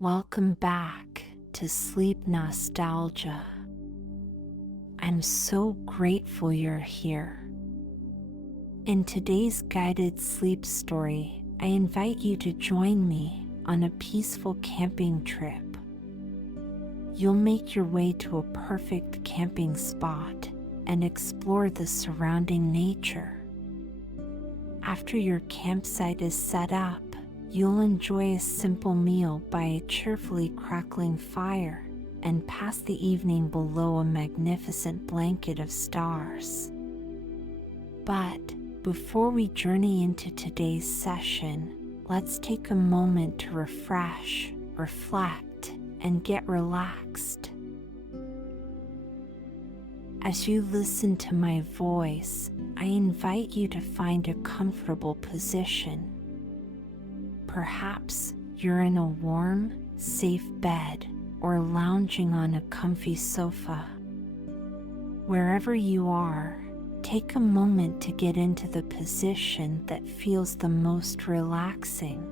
Welcome back to Sleep Nostalgia. I'm so grateful you're here. In today's guided sleep story, I invite you to join me on a peaceful camping trip. You'll make your way to a perfect camping spot and explore the surrounding nature. After your campsite is set up, you'll enjoy a simple meal by a cheerfully crackling fire and pass the evening below a magnificent blanket of stars. But before we journey into today's session, let's take a moment to refresh, reflect, and get relaxed. As you listen to my voice, I invite you to find a comfortable position. Perhaps you're in a warm, safe bed or lounging on a comfy sofa. Wherever you are, take a moment to get into the position that feels the most relaxing.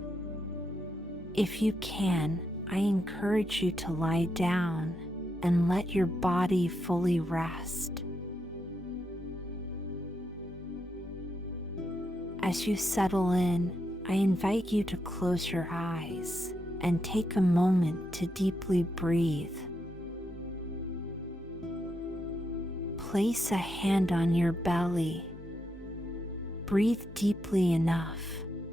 If you can, I encourage you to lie down and let your body fully rest. As you settle in, I invite you to close your eyes and take a moment to deeply breathe. Place a hand on your belly. Breathe deeply enough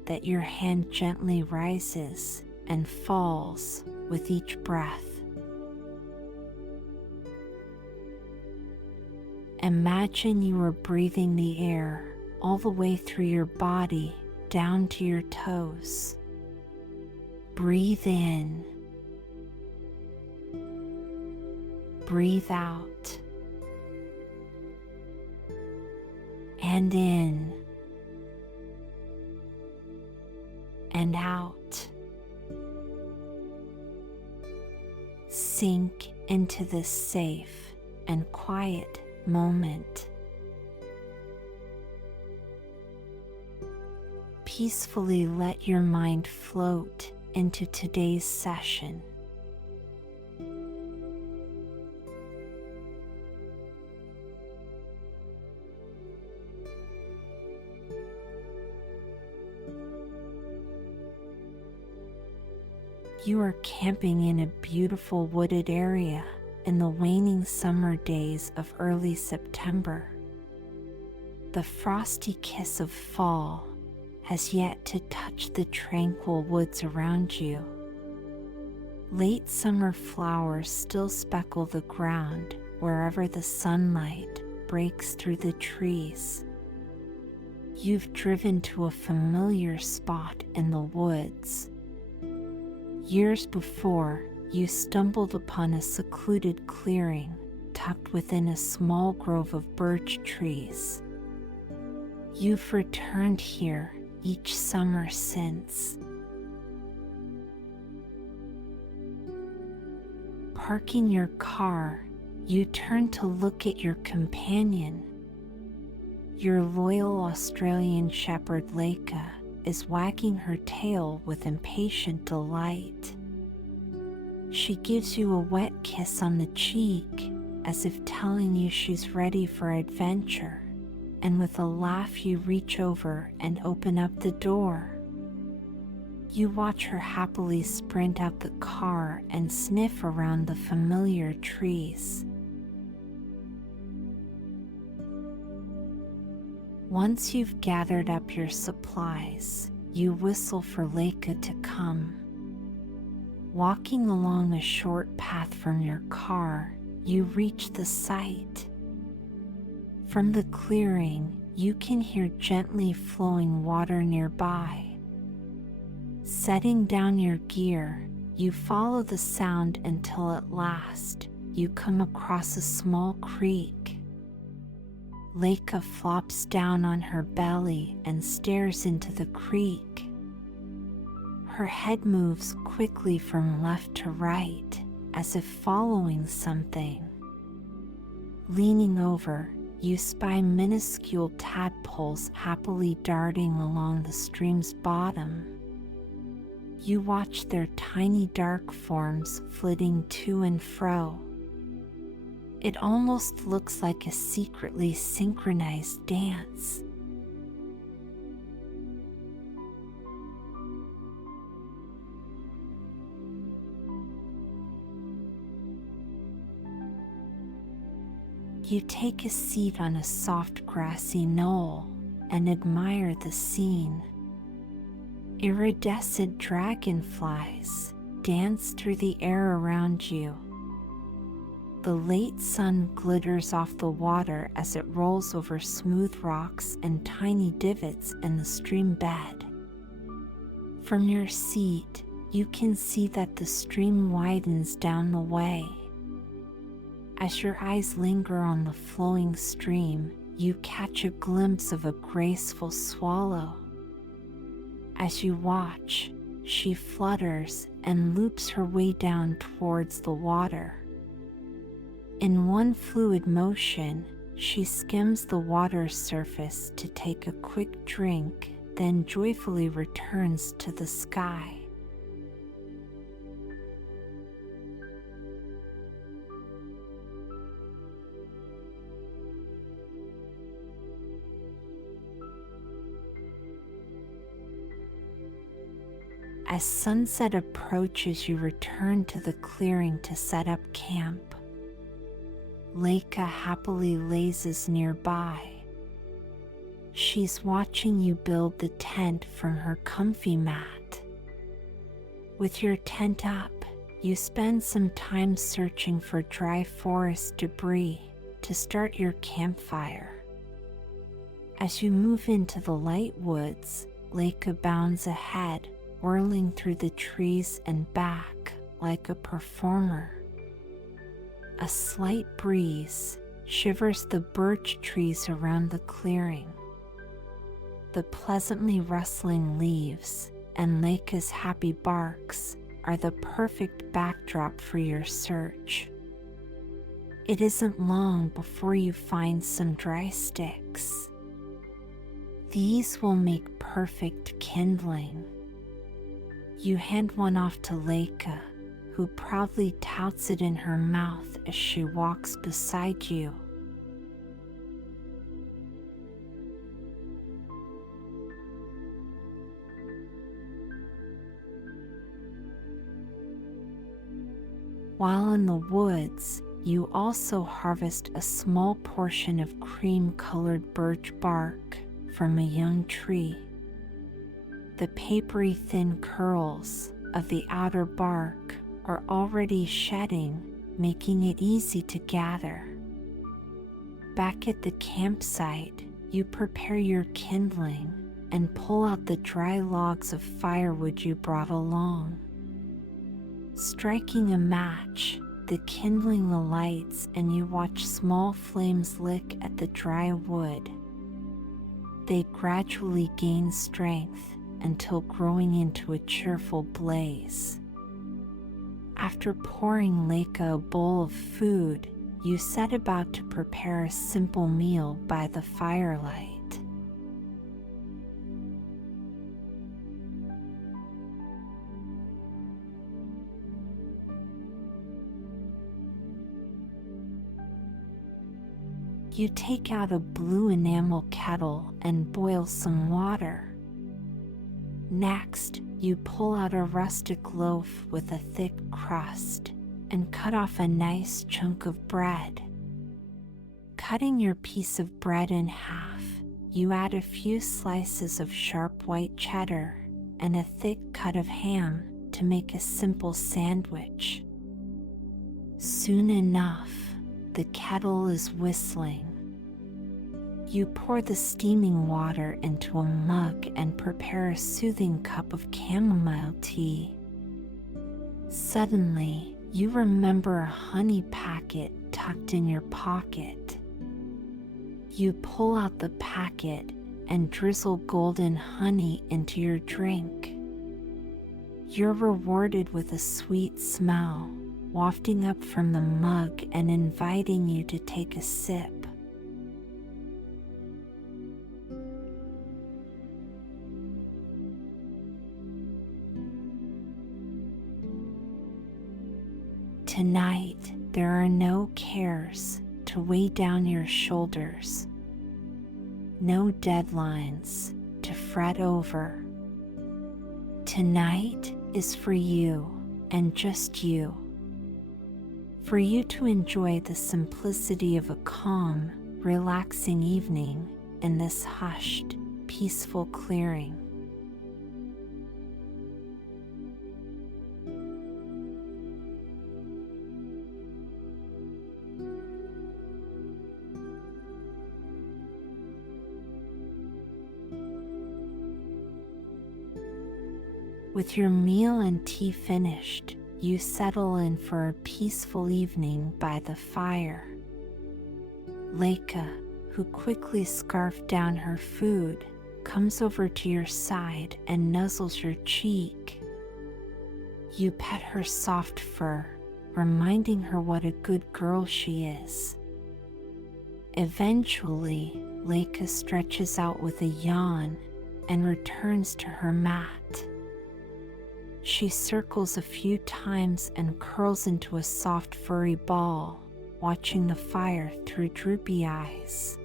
that your hand gently rises and falls with each breath. Imagine you are breathing the air all the way through your body down to your toes. Breathe in. Breathe out. And in. And out. Sink into this safe and quiet moment. Peacefully let your mind float into today's session. You are camping in a beautiful wooded area in the waning summer days of early September. The frosty kiss of fall has yet to touch the tranquil woods around you. Late summer flowers still speckle the ground wherever the sunlight breaks through the trees. You've driven to a familiar spot in the woods. Years before, you stumbled upon a secluded clearing tucked within a small grove of birch trees. You've returned here each summer since. Parking your car, you turn to look at your companion. Your loyal Australian Shepherd Leica is wagging her tail with impatient delight. She gives you a wet kiss on the cheek, as if telling you she's ready for adventure. And with a laugh you reach over and open up the door. You watch her happily sprint out the car and sniff around the familiar trees. Once you've gathered up your supplies, you whistle for Leica to come. Walking along a short path from your car, you reach the site. From the clearing, you can hear gently flowing water nearby. Setting down your gear, you follow the sound until at last you come across a small creek. Leica flops down on her belly and stares into the creek. Her head moves quickly from left to right, as if following something. Leaning over, you spy minuscule tadpoles happily darting along the stream's bottom. You watch their tiny dark forms flitting to and fro. It almost looks like a secretly synchronized dance. You take a seat on a soft grassy knoll and admire the scene. Iridescent dragonflies dance through the air around you. The late sun glitters off the water as it rolls over smooth rocks and tiny divots in the stream bed. From your seat, you can see that the stream widens down the way. As your eyes linger on the flowing stream, you catch a glimpse of a graceful swallow. As you watch, she flutters and loops her way down towards the water. In one fluid motion, she skims the water's surface to take a quick drink, then joyfully returns to the sky. As sunset approaches, you return to the clearing to set up camp. Leica happily lazes nearby. She's watching you build the tent from her comfy mat. With your tent up, you spend some time searching for dry forest debris to start your campfire. As you move into the light woods, Leica bounds ahead, whirling through the trees and back like a performer. A slight breeze shivers the birch trees around the clearing. The pleasantly rustling leaves and Leica's happy barks are the perfect backdrop for your search. It isn't long before you find some dry sticks. These will make perfect kindling. You hand one off to Leica, who proudly touts it in her mouth as she walks beside you. While in the woods, you also harvest a small portion of cream-colored birch bark from a young tree. The papery thin curls of the outer bark are already shedding, making it easy to gather. Back at the campsite, you prepare your kindling and pull out the dry logs of firewood you brought along. Striking a match, the kindling lights and you watch small flames lick at the dry wood. They gradually gain strength until growing into a cheerful blaze. After pouring Leica a bowl of food, you set about to prepare a simple meal by the firelight. You take out a blue enamel kettle and boil some water. Next, you pull out a rustic loaf with a thick crust and cut off a nice chunk of bread. Cutting your piece of bread in half, you add a few slices of sharp white cheddar and a thick cut of ham to make a simple sandwich. Soon enough, the kettle is whistling. You pour the steaming water into a mug and prepare a soothing cup of chamomile tea. Suddenly, you remember a honey packet tucked in your pocket. You pull out the packet and drizzle golden honey into your drink. You're rewarded with a sweet smell, wafting up from the mug and inviting you to take a sip. Tonight, there are no cares to weigh down your shoulders, no deadlines to fret over. Tonight is for you and just you, for you to enjoy the simplicity of a calm, relaxing evening in this hushed, peaceful clearing. With your meal and tea finished, you settle in for a peaceful evening by the fire. Leica, who quickly scarfed down her food, comes over to your side and nuzzles your cheek. You pet her soft fur, reminding her what a good girl she is. Eventually, Leica stretches out with a yawn and returns to her mat. She circles a few times and curls into a soft furry ball, watching the fire through droopy eyes.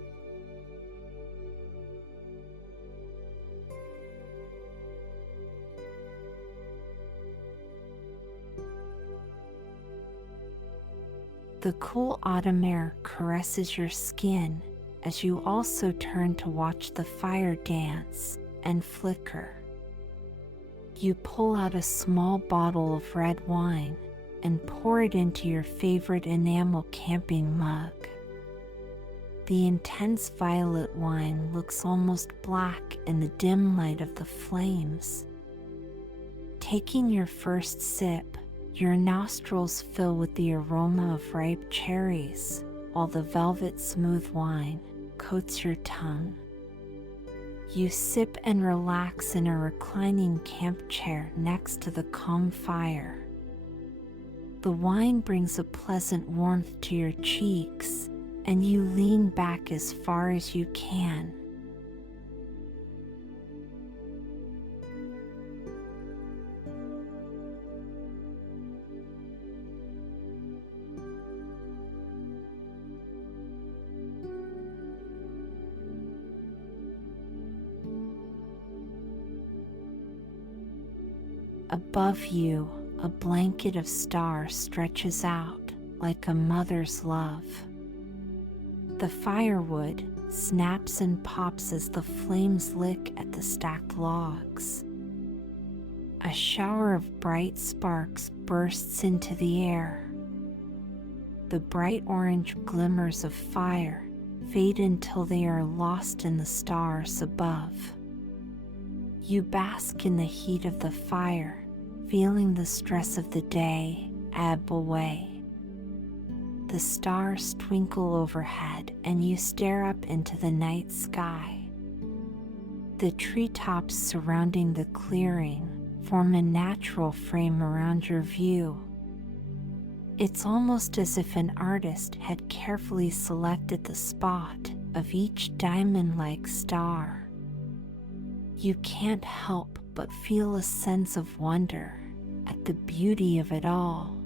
The cool autumn air caresses your skin as you also turn to watch the fire dance and flicker. You pull out a small bottle of red wine and pour it into your favorite enamel camping mug. The intense violet wine looks almost black in the dim light of the flames. Taking your first sip, your nostrils fill with the aroma of ripe cherries, while the velvet-smooth wine coats your tongue. You sip and relax in a reclining camp chair next to the calm fire. The wine brings a pleasant warmth to your cheeks, and you lean back as far as you can. Above you, a blanket of stars stretches out like a mother's love. The firewood snaps and pops as the flames lick at the stacked logs. A shower of bright sparks bursts into the air. The bright orange glimmers of fire fade until they are lost in the stars above. You bask in the heat of the fire, feeling the stress of the day ebb away. The stars twinkle overhead and you stare up into the night sky. The treetops surrounding the clearing form a natural frame around your view. It's almost as if an artist had carefully selected the spot of each diamond-like star. You can't help but feel a sense of wonder at the beauty of it all.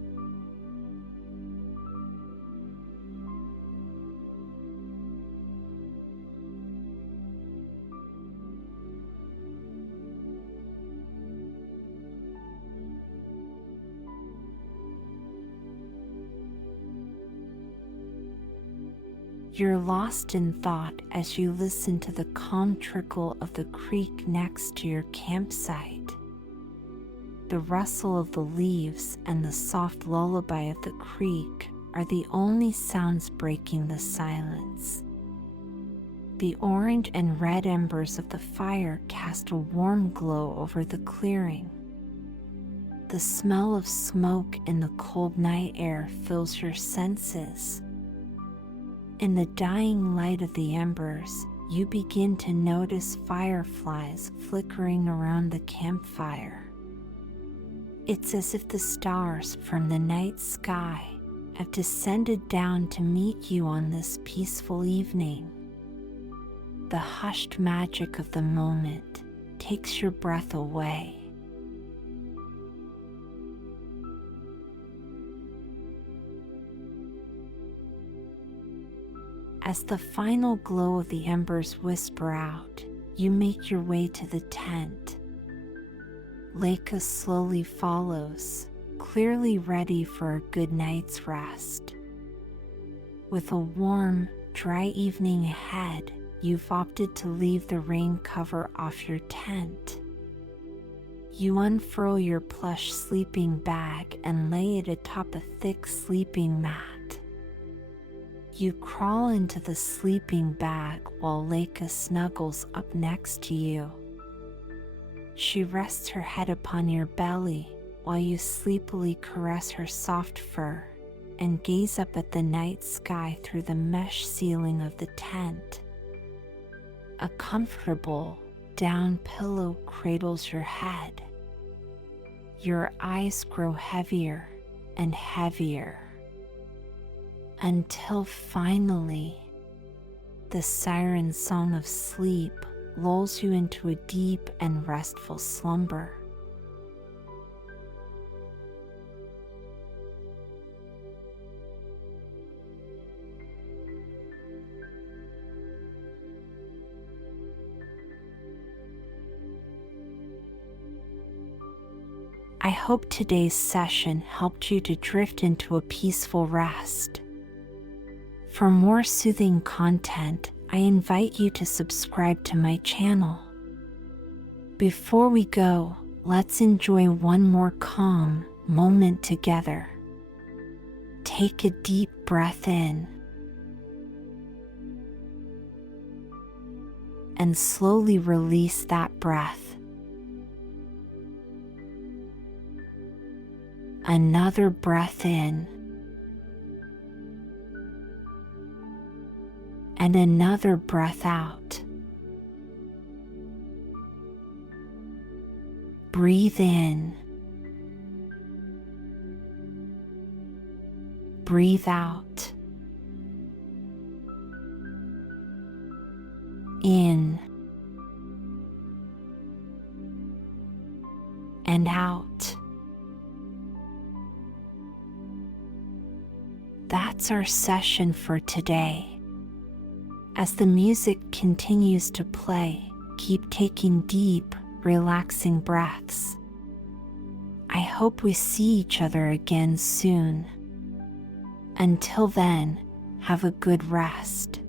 You're lost in thought as you listen to the calm trickle of the creek next to your campsite. The rustle of the leaves and the soft lullaby of the creek are the only sounds breaking the silence. The orange and red embers of the fire cast a warm glow over the clearing. The smell of smoke in the cold night air fills your senses. In the dying light of the embers, you begin to notice fireflies flickering around the campfire. It's as if the stars from the night sky have descended down to meet you on this peaceful evening. The hushed magic of the moment takes your breath away. As the final glow of the embers whisper out, you make your way to the tent. Leica slowly follows, clearly ready for a good night's rest. With a warm, dry evening ahead, you've opted to leave the rain cover off your tent. You unfurl your plush sleeping bag and lay it atop a thick sleeping mat. You crawl into the sleeping bag while Leica snuggles up next to you. She rests her head upon your belly while you sleepily caress her soft fur and gaze up at the night sky through the mesh ceiling of the tent. A comfortable, down pillow cradles your head. Your eyes grow heavier and heavier, until finally, the siren song of sleep lulls you into a deep and restful slumber. I hope today's session helped you to drift into a peaceful rest. For more soothing content, I invite you to subscribe to my channel. Before we go, let's enjoy one more calm moment together. Take a deep breath in and slowly release that breath. Another breath in and another breath out. Breathe in. Breathe out. In and out. That's our session for today. As the music continues to play, keep taking deep, relaxing breaths. I hope we see each other again soon. Until then, have a good rest.